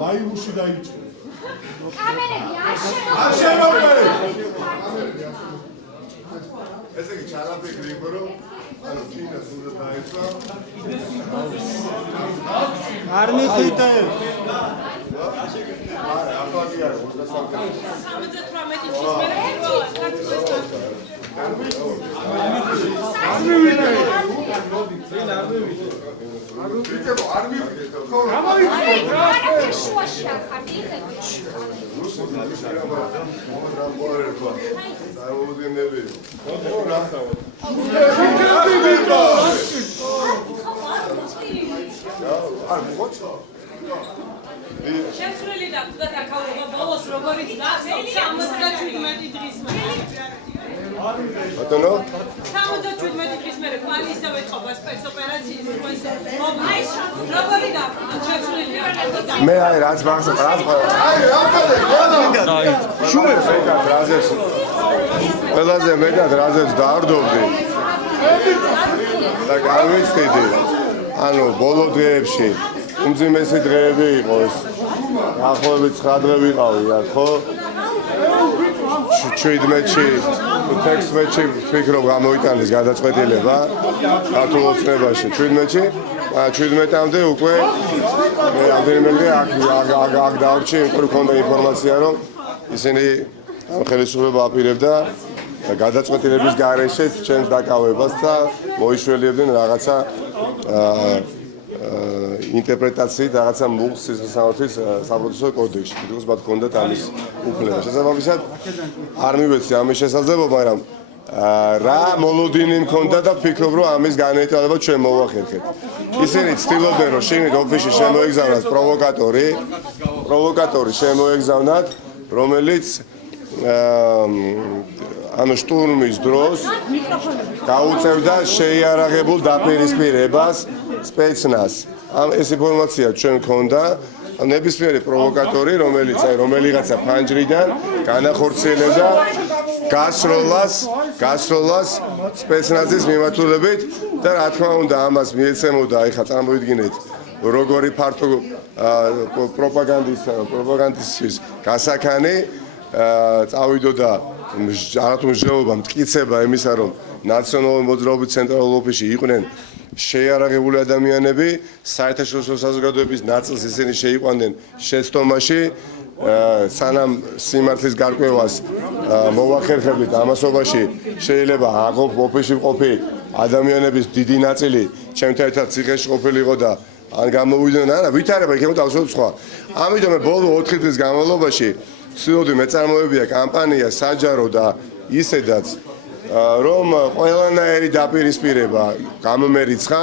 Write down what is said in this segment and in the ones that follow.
ლაივში დაიჭრა. კამერები არ შემოგვიყვე. ესე იგი ჩანაფიქრი იყო რომ ანუ ჩინას უნდა დაეცვა. არ მიხიტე. არა, აფაგი არა, 23. 78 წლის მერე პირველად საქართველოსთან. არ მივიდე. ვიტებო, არ მივიდე. ხო, შეცვლილი და ხდა თაკაურობა ბოლოს როგორიც გახსოვთ 77 დღის მერე. ბატონო 77 დღის მერე კვალი ისევე ეთყობა სპეცოპერაციის დროს. როგორი გახდა შეცვლილი? მე აი რაც მახსოვს, ყველაზე მეტად რაზეც დაარდობდი და გამიცდიდი. ანუ ბოლო დღეებში უმძიმესი დღეები იყო ეს. ახლობით 9 დღე ვიყავი, ხო? 17-ში, 16-ში ვფიქრობ გამოვიტანეს გადაწყვეტილება ქართულ ოცნებაში. 17-ში, 17-მდე უკვე მე ამდენიმე დღე აქ დავრჩი, მქონდა ინფორმაცია, რომ ისინი ხელისუფლება აპირებდა გადაწყვეტილების გარეშე ჩემს დაკავებას და მოიშველებდნენ რაღაცა ინტერპრეტაციით რაღაცა მუხს სისხლისმღერლის საპროცესო კოდექსში. თვითონ მათ ჰქონდათ ამის უფლება. შესაბამისად არ მივეცი ამის შესაძლებლობა, მაგრამ რა მოლოდინი მქონდა და ვფიქრობ, რომ ამის განვითარება ჩვენ მოვახერხეთ. ისინი ცდილობდნენ, რომ შიგნით ოფისში შემოეგზავნათ პროვოკატორი შემოეგზავნათ, რომელიც ანუ შტურმის დროს გაუწევდა შეიარაღებულ დაპირისპირებას სპეცნაზს. ეს ინფორმაცია ჩვენ გქონდა. ნებისმიერი პროვოკატორი, რომელიღაცა ფანჯრიდან განახორციელებდა გასროლას სპეცნაზის მიმართულებით და რა თქმა უნდა ამას მიეცემოდა, ეხლა წარმოვიდგინეთ, როგორი ფართო პროპაგანდისტის გასაქანი წავიდოდა არათუ მსჯელობა, მტკიცება იმისა, რომ ნაციონალური მოძრაობის ცენტრალურ ოფისში იყვნენ შეიარაღებული ადამიანები, საერთაშორისო საზოგადოების ნაწილს ისინი შეიყვანდნენ შეცდომაში, სანამ სიმართლის გარკვევას მოვახერხებდით ამასობაში შეიძლება ოფისში მყოფი ადამიანების დიდი ნაწილი ჩემთან ერთად ციხეში ყოფილიყო და ან გამოვიდნენ, არა, ვითარება იქნება დავსვათ სხვა. ამიტომ ბოლო 4 დღის განმავლობაში ვცდილობდი მეწარმოებია კამპანია საჯარო და ისედაც რომ ყველანაირი დაპირისპირება გამომერიცხა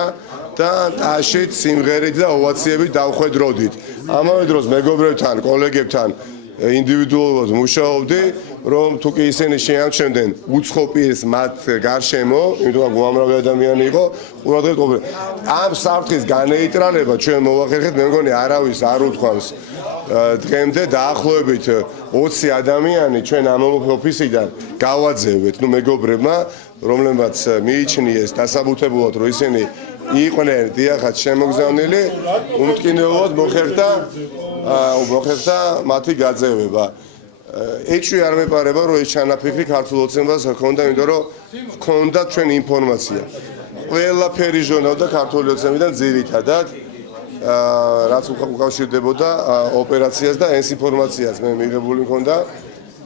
და ტაშით სიმღერით და ოვაციებით დავხვედროდით. ამავე დროს მეგობრებთან, კოლეგებთან ინდივიდუალურად მუშაობდი, რომ თუ კი ისინი შეამჩნევდნენ უცხო პირს მათ გარშემო, იმიტომ რომ უამრავი ადამიანი იყო, ყურადღებით ყოფილ. ამ საფრთხის განეიტრალება ჩვენ მოვახერხეთ, მე მგონი არავის არ უთქვამს. დღემდე დაახლოებით 20 ადამიანი ჩვენ ამ ოფისიდან გავაძევეთ, მეგობრებმა, რომლებმაც მიიჩნიეს დასაბუთებულად, რომ ისინი იყვნენ დიახაც შემოგზავნილი, უმტკინეულად მოხერხდა მათი გაძევება. ეჭვი არ მეპარება, რომ ეს ჩანაფიქრი ქართულ ოცნებას ჰქონდა, იმიტომ რომ ჰქონდა ჩვენ ინფორმაცია. ყველაფერი ჟონავდა ქართული ოცნებიდან ძირითადად რაც უკავშირდებოდა ოპერაციას და ეს ინფორმაციას მე მიღებული მქონდა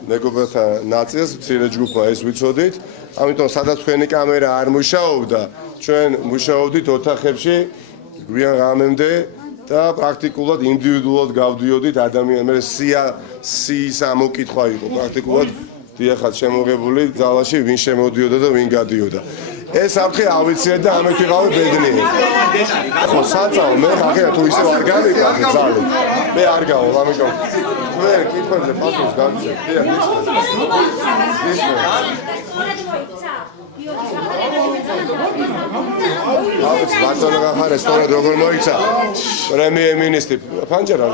მეგობრთა ნაწილს მცირე ჯგუფმა ეს ვიცოდით. ამიტომ სადაც თქვენი კამერა არ მუშაობდა, ჩვენ მუშაობდით ოთახებში გვიან ღამემდე და პრაქტიკულად ინდივიდუალურად გავდიოდით ადამიანებს. სიის ამოკითხვა იყო პრაქტიკულად დიახაც შემოღებული ძალაში ვინ შემოდიოდა და ვინ გადიოდა. ეს საფრთხე ავიცეთ და ამით ვიყავი ბედნიერი. ხო, საწაო, მე ხახია თუ ისევ არ გამიყავი ძალით. მე არ გავალ, ამიტომ თქვენ კითხვებზე პასუხს გავცეთ. დიახ, ბატონო გახარეს სწორად როგორ მოიცა პრემიერ-მინისტრი ფანჯარა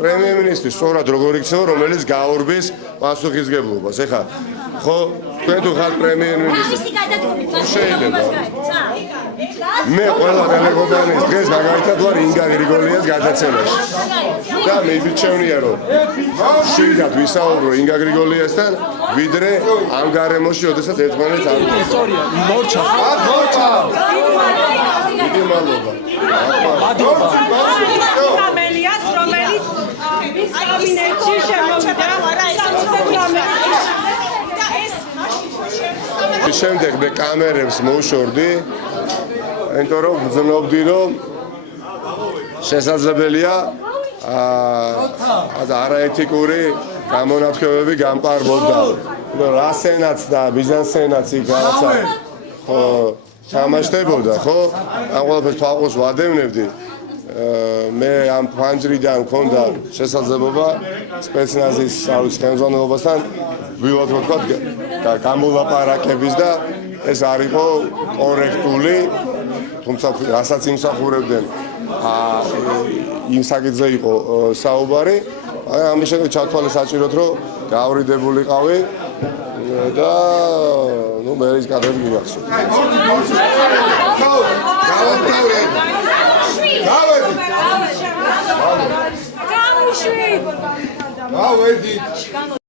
პრემიერ-მინისტრი სწორად როგორ იქცევა რომელიც გაურბის პასუხისგებლობას ეხლა ხო თქვენ თუ ხართ პრემიერ-მინისტრი შეიძლება მე ყველა ტელეკომპანიის დღეს მაგალითად ვარ ინგა გრიგოლიას გადაცემაში და მივიჩვენია რომ შეიძლება ვისაუბრო ინგა გრიგოლიასთან ვიდრე ამ გარემოში ოდესაც ერთმანეთს არ ისტორია მორჩა დიდი მადლობა კამელიას რომელიც მის კაბინეტში შემოვიდა და ეს შემდეგ მე კამერებს მოვშორდი იმიტომ რომ ვძნობდი რომ შესაძლებელია არაეთიკური გამონათქვამები გამყარბოდა რა სენაც და ბიზანსენაც იქ რაღაცა ხო ჩამაშდებოდა ხო ამ ყველაფერს თვალყოს ვადევნებდი მე ამ ფანჯრიდან მქონდა შესაძლებლობა სპეცნაზის ხელმძღვანელობასთან ვილოთ რო თქვა გამოლაპარაკების და ეს არ იყო კორექტული თუმცა რასაც იმსახურებდნენ იმ საკითხზე იყო საუბარი მაგრამ ამის შემდეგ ჩათვალე საჭიროდ რომ გავრიდებულიყავი და ნუ მე ის კადრები მივახსოვს გავედით